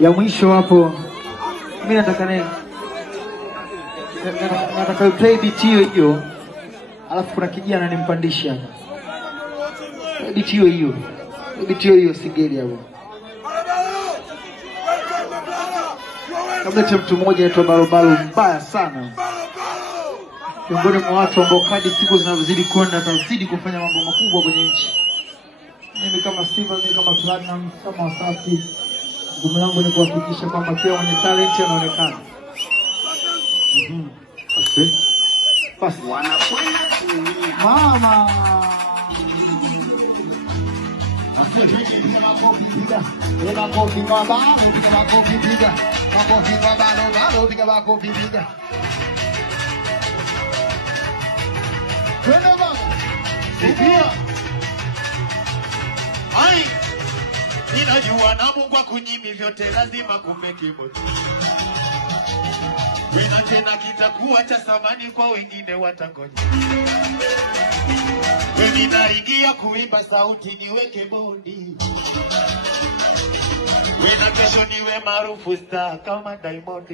Ya mwisho hapo. Mimi nataka nataka play beat hiyo. Alafu kuna kijana nimpandisha. Beat hiyo. Beat hiyo singeli hapo. Kabla mtu mmoja anaitwa Balobalo mbaya sana. Miongoni mwa watu ambao kadi siku zinazozidi kwenda atazidi kufanya mambo makubwa kwenye nchi. Mimi kama Simba, mimi kama Platinum, kama Wasafi, ngumu yangu ni kuhakikisha kwamba kila mwenye talent anaonekana. Basi mama Ai, ninajua na Mungu akunyimi vyote lazima kumeke moto. Wina tena kitakuwa cha samani kwa wengine watangoja. Wewe naingia kuimba sauti niweke bodi. Wina kesho niwe maarufu star kama Diamond.